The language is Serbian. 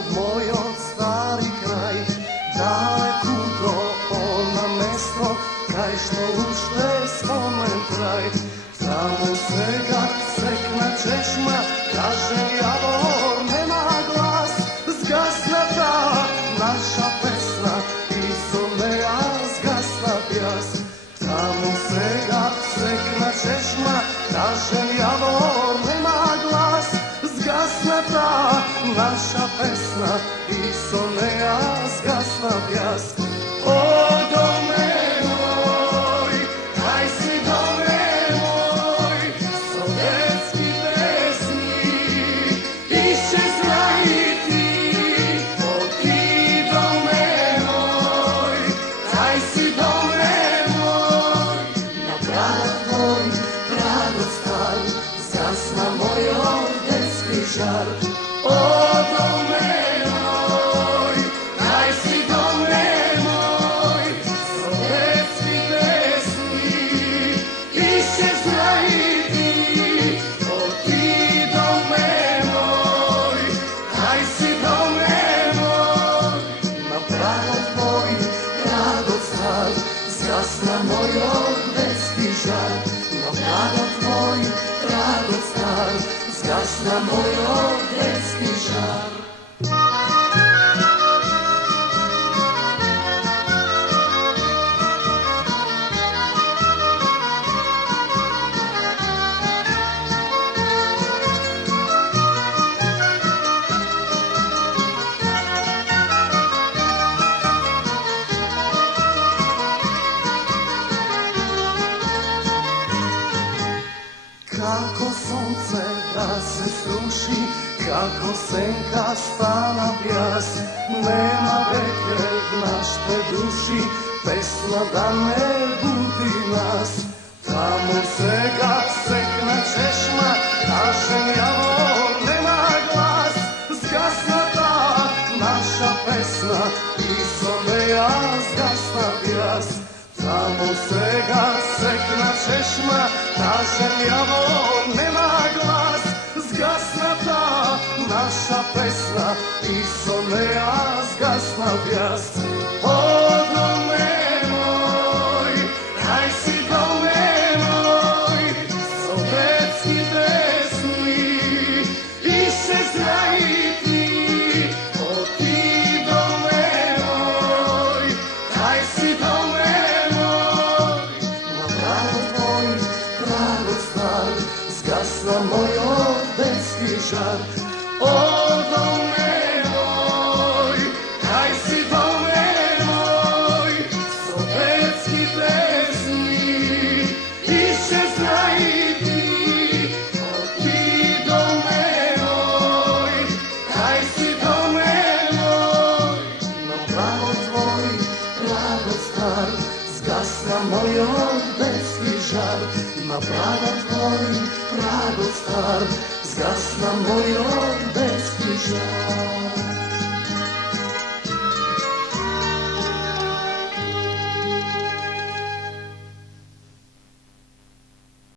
Ljubov mojo, stari kraj, daleku do ona mesto, kaj što ušte spomen traj. Tamo svega sekna češma, kaže javor, nema glas, zgasna ta naša pesna i solea zgasna pjas. Tamo svega sekna češma, kaže javor, nema glas, zgasna ta naša pesna i solea zgasna pjas. O dome moj, kaj si dome moj, sovjetski pesmi iščeznaj ti. O ti dome moj, kaj si dome moj, na pravo tvoj radostan zgasna moj detski žar. O dome moj, kaj si dome moj, sovjetski pesmi iščeznaj ti. O ti dome moj, kaj si dome moj, na pravo tvoj radostan zgasna moj detski žar. Na pravo tvoj radostan zgasna moj detski žar. Kako sunce da se sruši, kako senka stana pjas, nema veke v našte duši, pesma da ne budi nas. Tamo svega sekna češma, kažem javor, nema glas, zgasna ta naša pesna i solea zgasna pjas. Tamo svega sekna češma, kažem javor, nema glas, zgasna ta naša pesna i solea zgasna pjas. O dome moj, kaj si dome moj, sovjetski pesmi iščeznaj ti. O ti dome moj, kaj si dome moj, na pravo tvoj radostan zgasna moj detski žar. O dome moj, kaj si dome moj, sovjetski pesmi iščeznaj ti. O ti dome moj, kaj si dome moj, na pravo tvoj radostan zgasna moj detski žar. Na pravo tvoj radostan zgasna moj detski žar.